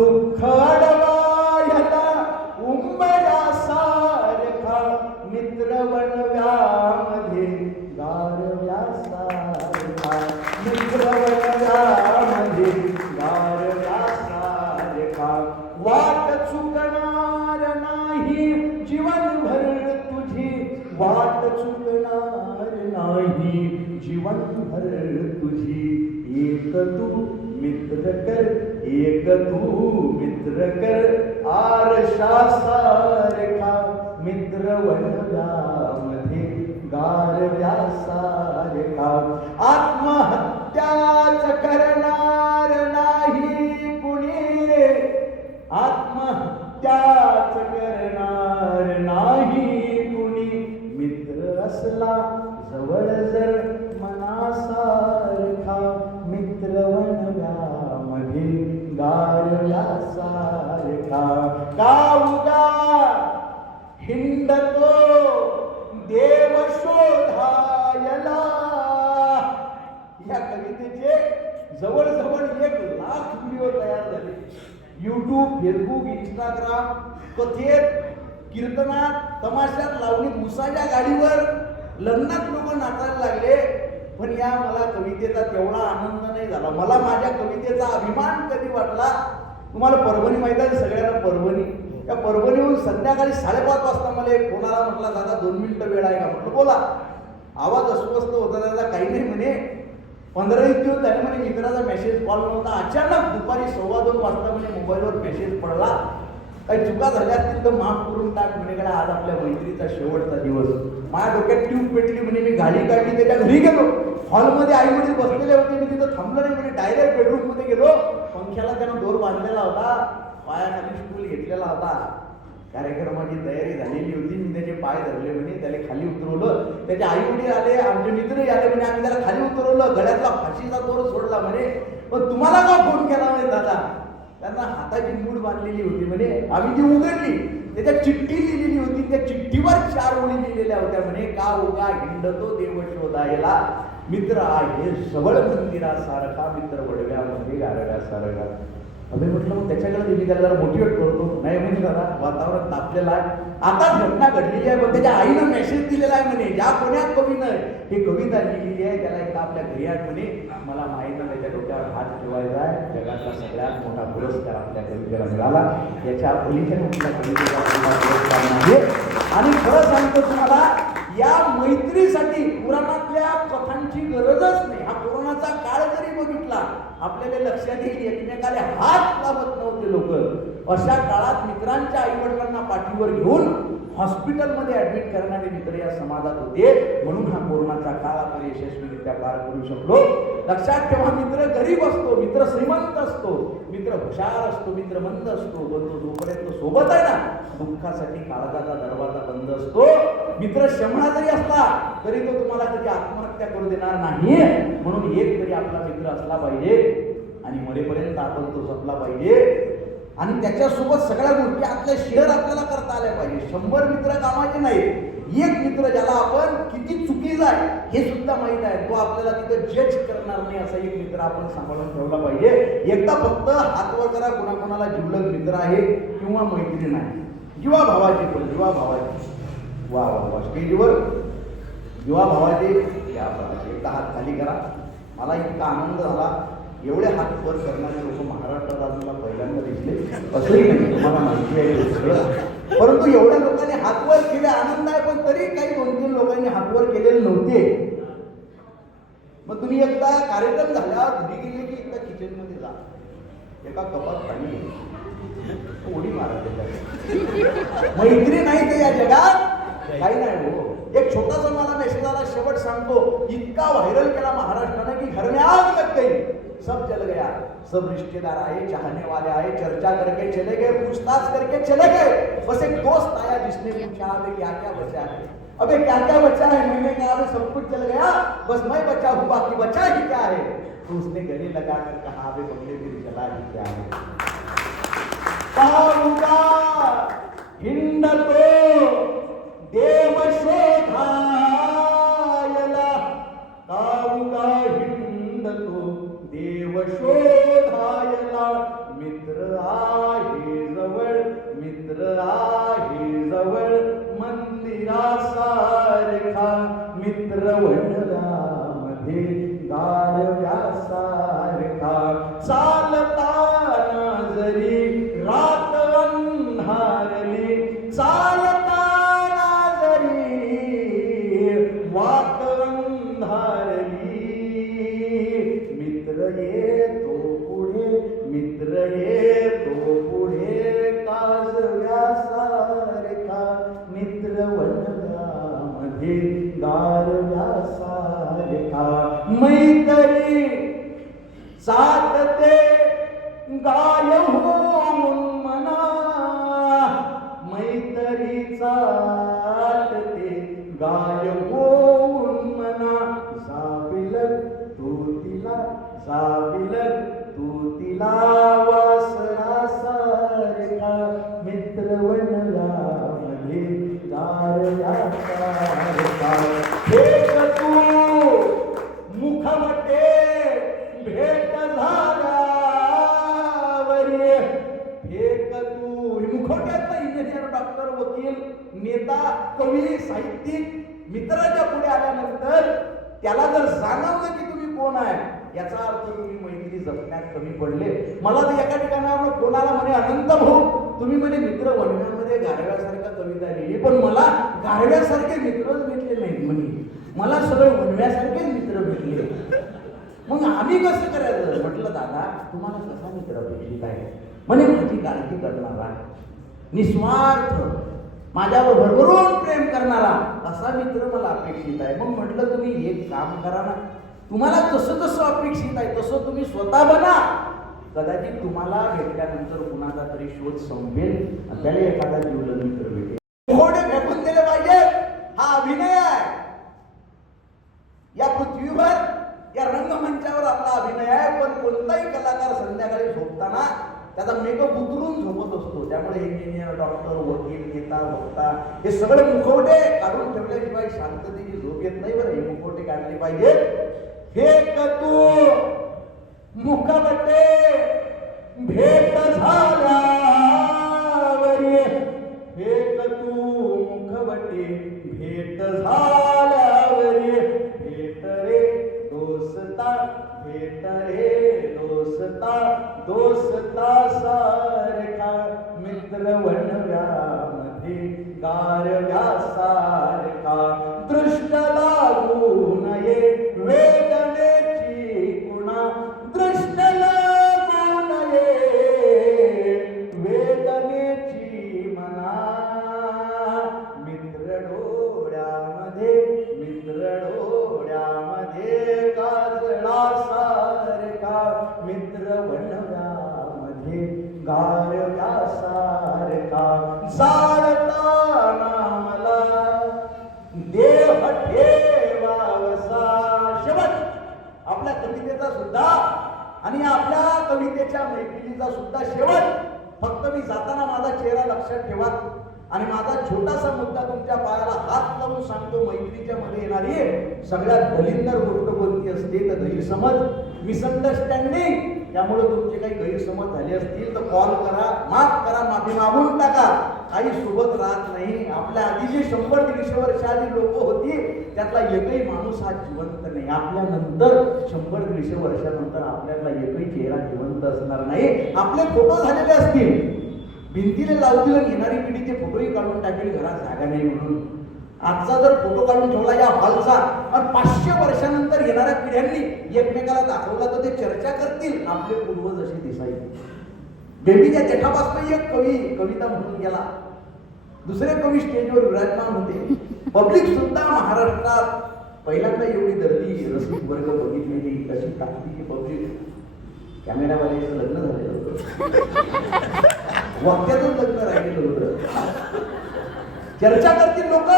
दुःख कर एक तू मित्र कर आरशा सारखा मित्र वनव्यामध्ये गारव्या सारखा आत्महत्या गाऊगा। का उगा हिंडतो देव शोधायला या कवितेचे जवळजवळ एक लाख व्हिडिओ तयार झाले. युट्यूब फेसबुक इंस्टाग्राम कथेत कीर्तनात तमाशात लावणी उसाच्या गाडीवर लग्नात लोक नाचायला लागले. पण या मला कवितेचा तेवढा आनंद नाही झाला. मला माझ्या कवितेचा अभिमान कधी वाटला? तुम्हाला परभणी माहीत आहे सगळ्यांना परभणी. त्या परभणीहून संध्याकाळी साडेपाच वाजता मला एक कोणाला म्हटला दादा दोन मिनिटं वेळ आहे का? म्हटलं बोला. आवाज अस्वस्थ होता त्याचा काही नाही म्हणे. पंधरा एक दिवस त्याने म्हणे मित्राचा मेसेज कॉल नव्हता. अचानक दुपारी सव्वा दोन वाजता म्हणजे मोबाईलवर मेसेज पडला. काही चुका झाल्या असतील तर माफ करून टाक म्हणे कडे आज आपल्या मैत्रीचा शेवटचा दिवस. माझ्या डोक्यात ट्यूब पेटली म्हणे मी गाडी काढली त्याच्या घरी गेलो. हॉलमध्ये आई वडील बसलेले होते मी तिथं थांबलो नाही म्हणे डायरेक्ट बेडरूममध्ये गेलो. पंख्याला त्यानं दोर बांधलेला होता पायाखाली स्टूल घेतलेला होता. कार्यक्रमाची तयारी झालेली होती मी त्याचे पाय धरले म्हणे त्याला खाली उतरवलं. त्याचे आई वडील आले आमचे मित्रही आले म्हणे आम्ही त्याला खाली उतरवलं गळ्यातला फाशीचा दोर सोडला म्हणे. पण तुम्हाला का फोन केला म्हणे दादा? त्यांना हाताची मूड बांधलेली होती म्हणे. आम्ही ती उघडली. त्याच्या चिठ्ठी लिहिलेली होती त्या चिठ्ठीवर चार ओळी लिहिलेल्या होत्या म्हणे. का हो, उगा हिंडतो देव शोधायला? मित्र आहे जवळ मंदिरासारखा मित्र वडव्यामध्ये मंदिर सारखा अभि म्हटलं मग त्याच्याकडे मी त्याला जरा मोटिवेट करतो. नाही म्हणजे दादा वातावरण तापलेलं आहे. आता घटना घडलेली आहे पण त्याच्या आईनं मेसेज दिलेला आहे म्हणे ज्या कोण्यात कवीनं ही कविता लिहिलेली आहे त्याला एकदा आपल्या घरी आहे म्हणे मला माहीत नाही त्याच्या डोक्यावर हात ठेवायचा आहे. जगातला सगळ्यात मोठा पुरस्कार आपल्या कवितेला मिळाला. याच्या पलीकडे आपल्या कवितेचा पुरस्कार नाही आणि खरं सांगतो तुम्हाला या मैत्रीसाठी पुराणात गरजच नाही. हा कोरोनाचा काळ जरी बघितला आपल्याला लक्षात येईल एकमेकाला हात लावत नव्हते लोक. अशा काळात मित्रांच्या आई वडिलांना पाठीवर घेऊन हॉस्पिटलमध्ये ऍडमिट करणारे मित्र या समाजात होते. म्हणून हा कोरोनाचा काळ आपण यशस्वीरित्या पार करू शकलो. लक्षात ठेवा मित्र गरीब असतो मित्र श्रीमंत असतो मित्र हुशार असतो मित्र मंद असतो पण तो जोपर्यंत सोबत आहे ना दुःखासाठी काळजाचा दरवाजा बंद असतो. मित्र शमणा जरी असला तरी तो तुम्हाला कधी आत्महत्या करू देणार नाही. म्हणून एक तरी आपला मित्र असला पाहिजे आणि मरेपर्यंत आपण तो जपला पाहिजे. आणि त्याच्यासोबत सगळ्या गोष्टी आपल्या शेअर आपल्याला करता आल्या पाहिजे. शंभर मित्र कामाचे नाहीत. एक मित्र ज्याला आपण किती चुकीचा आहे हे सुद्धा माहीत आहे. तो आपल्याला तिथं जज करणार नाही असा एक मित्र आपण सांभाळून ठेवला पाहिजे. एकदा फक्त हातवर करा कोणाकोणाला जिवलग मित्र आहे किंवा मैत्रीण आहे जीवा भावाची पण जीवा भावाची वा वा वा. स्टेजवर जीवा भावाचे या भावाचे एकदा हात खाली करा. मला इतका आनंद झाला. एवढे हात वर करणारे लोक महाराष्ट्रात आज पहिल्यांदा दिसले. असंही नाही तुम्हाला माहिती आहे सगळं. परंतु एवढ्या लोकांनी हातवर केले आनंद आहे पण तरी काही दोन तीन लोकांनी हातवर केलेले नव्हते. मग तुम्ही एकदा कार्यक्रम झाल्यावर घरी गेले की एकदा किचनमध्ये जा. एका कपात पाणी उडी मारा मैत्री नाही ते या जगात? काही नाही हो. एक छोटासा मला मेसेज आला शेवट सांगतो. इतका व्हायरल केला महाराष्ट्राने की घर में आग लग गई. सब चल गया. सब रिश्तेदार आए चाहने वाले आए चर्चा करके चले गए पूछताछ करके चले गए. बस एक दोस्त आया जिसने पूछा अबे क्या क्या बचा है? अबे क्या क्या बचा है? मैंने कहा अबे सब कुछ चल गया. बस मैं बचा हूँ बाकी बचा ही क्या है? तो उसने गले लगाकर कहा अबे बंगले मेरी चला ही क्या है? तारुका हिंडतो देवशोधायला. तारुका हिंडतो देवशोधायला. मित्र आहे जवळ मित्र आहे जवळ मंदिरासारखा. मित्र वडला मध्ये दार सारखा गारव्यासारिका मैत्री साधते गाय हो मना मैतरी चालते गाय हो मना साबिलक तू तिला साबिलक तू तिला मध्ये जाणवलं की तुम्ही कोण आहे? याचा अर्थ तुम्ही मैत्री जपण्यात कमी पडले. मला तर एका ठिकाणावर कोणाला म्हणे अनंत भाऊ तुम्ही म्हणे मित्र वनव्यामध्ये गारव्यासारखा कविता लिहिली पण मला गारव्यासारखे मित्रच भेटले नाहीत म्हणे. मला सगळे वनव्यासारखेच मित्र भेटले. मग आम्ही कसं करायचं? म्हटलं दादा तुम्हाला कसा मित्र भेटली काय म्हणे माझी काळजी करणारा निस्वार्थ माझ्यावर भरभरून प्रेम करणारा असा मित्र मला अपेक्षित आहे. मग म्हटलं तुम्ही एक काम करा ना. तुम्हाला जसं जसं अपेक्षित आहे तसं तुम्ही स्वतः बना. कदाचित तुम्हाला भेटल्यानंतर कुणाचा तरी शोध संपेल. त्याला एखादा जीवलग मित्र भेटेल. घोडे फेकून दिले पाहिजे हा अभिनय आहे या पृथ्वीवर या रंगमंचावर आपला अभिनय आहे पण कोणताही कलाकार संध्याकाळी झोपताना त्याचा मेकअप उतरून झोपत असतो. त्यामुळे इंजिनियर डॉक्टर वकील नेता वक्ता हे सगळे मुखवटे काढून ठेवल्याशिवाय शांततेची झोप येत नाही बरं. हे मुखवटे काढले पाहिजे हे तू मुखवटे भेट आपल्या कवितेचा सुद्धा आणि आपल्या कवितेच्या मैत्रिणीचा सुद्धा शेवट फक्त मी जाताना माझा चेहरा लक्षात ठेवा आणि माझा छोटासा मुद्दा तुमच्या पायाला हात लावून सांगतो. मैत्रीच्या मध्ये येणारी सगळ्यात दलिंदर गोष्ट कोणती असते? तर गैरसमज मिसअंडरस्टँडिंग त्यामुळे तुमचे काही गैरसमज झाले असतील तर कॉल करा माफ करा माफी मागून टाका. काही सोबत राहत नाही. आपल्या आधी जे शंभर दीडशे वर्ष आधी लोक होती त्यातला एकही माणूस हा जिवंत नाही. आपल्या नंतर शंभर दीडशे वर्षानंतर आपल्याला एकही चेहरा जिवंत असणार नाही. आपले फोटो झालेले असतील. भिंतीला लावतील आणि येणारी पिढीचे फोटोही काढून टाकेल घरात जागा नाही म्हणून. आजचा जर फोटो काढून ठेवला या हॉलचा आणि पाचशे वर्षानंतर येणाऱ्या पिढ्यांनी एकमेकाला दाखवला तर ते चर्चा करतील. आपले पूर्वज असे दिसायचे. बेबीच्या देठापासून एक कवी कविता म्हणून गेला. दुसरे कवी स्टेजवर विराजमान होते. पब्लिक सुद्धा महाराष्ट्रात पहिल्यांदा एवढी गर्दी रसिक वर्ग बघितलेली तशी ताकदीची पब्लिक कॅमेरावाल्याचं लग्न झालेलं होतं. वाक्यातच लग्न राहिलेलं होतं. चर्चा करतील लोक.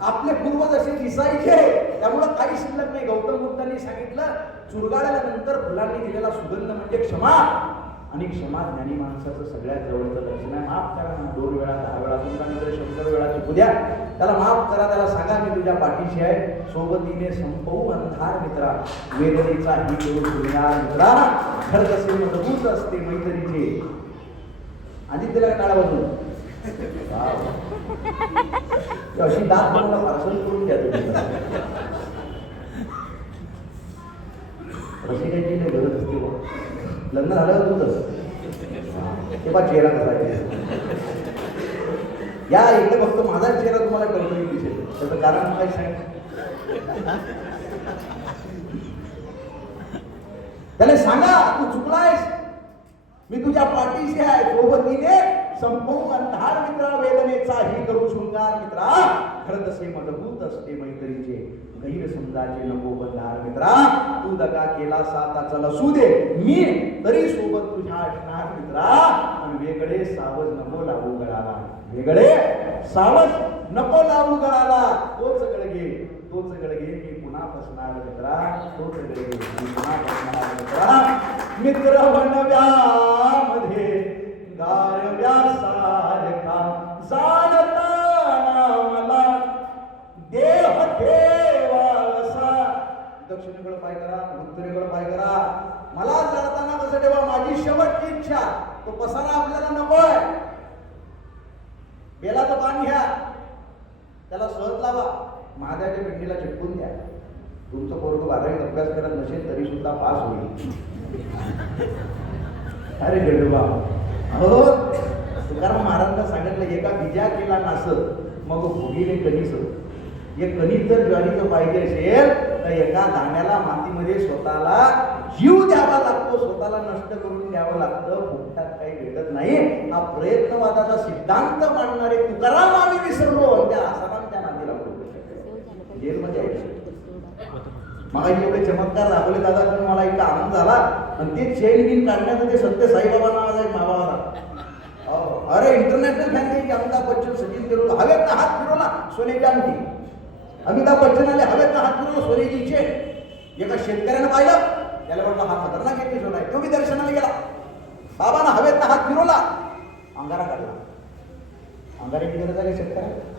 आपले पूर्वज असे दिसायचे त्यामुळं काही शिल्लक नाही. गौतम बुद्धांनी सांगितलं चुरगाळल्यानंतर फुलांनी दिलेला सुगंध म्हणजे क्षमा. आणि क्षमा ज्ञानी माणसाचं सगळ्यात जवळचं लक्षण आहे. माफ करा ना दोन वेळा दहा वेळा तुमचा मित्र शंभर वेळा चुकू द्या. त्याला माफ करा त्याला सांगा मी तुझ्या पाठीशी आहे. सोबतीने संपवू अंधार मित्रा. वेदनेचा ही करू मित्रा. खर कसे मजबूत असते मैत्रीचे. आदित्यला टाळा बघून. अशी दात मला पार्सल करून द्या तुम्ही रसिकाची लय गरज असते बुवा. लग्न झालं तुझं ते बा चेहरा कसा या इकडे फक्त माझा चेहरा तुम्हाला कल्पनी दिसेल. त्याचं कारण काय सांग? त्याला सांगा तू चुकलायस. मी तुझ्या पाठीशी आहे. सोबतीने संपवून अंधार मित्रा वेदनेचा ही करू शृंगार मित्रा. खरं तसे मजबूत असते मैत्रीचे गैरसमजाचे नको बंधार मित्रा. तू दगा केला साता चला असू दे. मी तरी सोबत तुझ्या असणार मित्रा. पण वेगळे सावज नको लागू गळाला. वेगळे सावज नको लागू गळाला. तोच गळगे तोच गळगे मी पुन्हा फसणार मित्रा. तोच गळगे मी पुन्हा फसणार मित्रा. मित्र बनव्यामध्ये गार दक्षिणेकडे पाय करा उत्तरेकडे पाय करा. मला लढताना कसं ठेवा? माझी शेवटची इच्छा. तो पसारा आपल्याला नकोय. बेलाचं पाणी घ्या. त्याला सहज लावा. महादेवाच्या पिंडीला चिटकून द्या. तुमचं पोरग बारावीत अभ्यास करत नसेल तरी सुद्धा पास होईल. अरे गडबा. हो तुकाराम महाराजांना सांगितलं एका बिजा केला नास मग भोगीने कणीस. हे कणीस जर ज्वारीचं पाहिजे असेल तर एका दाण्याला मातीमध्ये स्वतःला जीव द्यावा लागतो स्वतःला नष्ट करून द्यावं लागतं. फुकटात काही भेटत नाही. हा प्रयत्नवादाचा सिद्धांत मांडणारे तुकाराम आम्ही विसरलो. आणि त्या नादी लागलो जेलमध्ये आहे. एवढे चमत्कार दाखवले दादा तर मला इतका आनंद झाला. आणि ते चेन बिन काढण्याचं ते सत्य साईबाबा नावाचा एक मावा अरे इंटरनॅशनल फॅन की अमिताभ बच्चन सचिन तेंडुलकर हवेत हात फिरवला सोन्याची अंगठी. अमिताभ बच्चन आले हवेत हात फिरवला सोनेजीचे एका शेतकऱ्यानं पाहिलं. त्याला म्हटलं हा खतरनाक एपिसोड आहे तो मी दर्शनाला गेला. बाबानं हवेत हात फिरवला. अंगारा काढला. अंगाऱ्याची गरज आहे शेतकऱ्याला.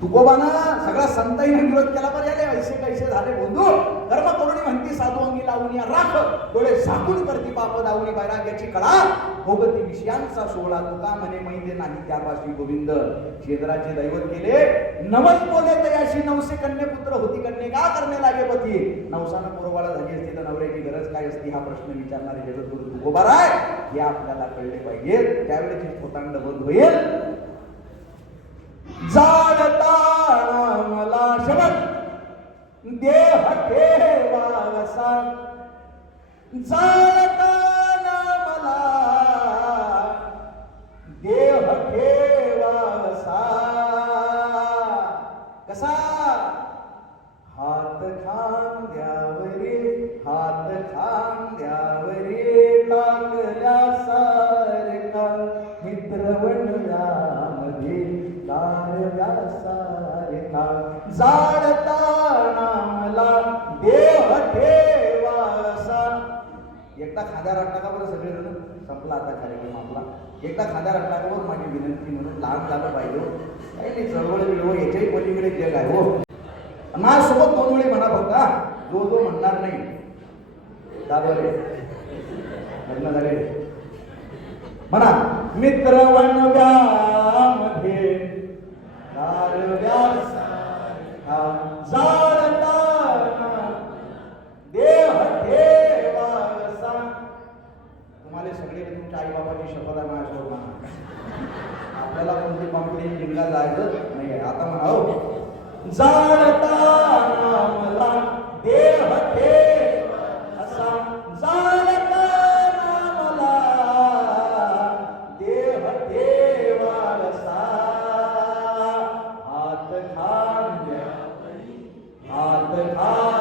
तुकोबानं सगळा संताईने विरोध केला पण याले ऐसे कैसे झाले बंधू. कर्म करुणी म्हणती साधू अंगी लावून या राख. डोळे झाकून करती पाप दावणी बैराग्याची कळा. भोगती विषयांचा सोहळा तुका म्हणे मैदे नाही त्यापासून गोविंद. शेदराचे दैवत केले नवस बोले तयाशी नवसे कन्या पुत्र होती कन्ये का करणे लागे पती? नवसानं पुरवाळा झाली असती तर नवऱ्याची गरज काय असती? हा प्रश्न विचारणारे जगद्गुरु तुकोबा राय हे आपल्याला कळले पाहिजे. त्यावेळेची खोतांड बंद होईल. जा देह ठेवावसा जाणताना मला. देह ठेवावसा कसा? हात खांद्यावरील हात खांद्यावरील लागल्या सारखा. मित्रवंडामध्ये लागल्या सारखा. जा एकदा खाद्या टाका बरं सगळे संपला आता कार्यक्रम आपला. एकदा खाद्या टाकावर माझी विनंती म्हणून लहान झालं पाहिजे हो. काही नाही चळवळ मिळव याच्याही पलीकडे जग आहे हो. माझ्यासोबत दोन वेळी म्हणा फक्त जो जो म्हणणार नाही. दादवले लग्न झाले. म्हणा मित्र वनव्यामध्ये गारव्यासारखा जाळताना देह ठेवासा तुम्हाला सगळे तुमच्या आई बाबाची शपथ आहे माझ्यासोबत म्हणा. त्याला कोणती कॉम्पिटिशन जिंकला जायचं नाही आहे आता म्हणाव हो. जाणता जाणताना मला देह ते असा जाणताना मला देह हात खांद्या हात हा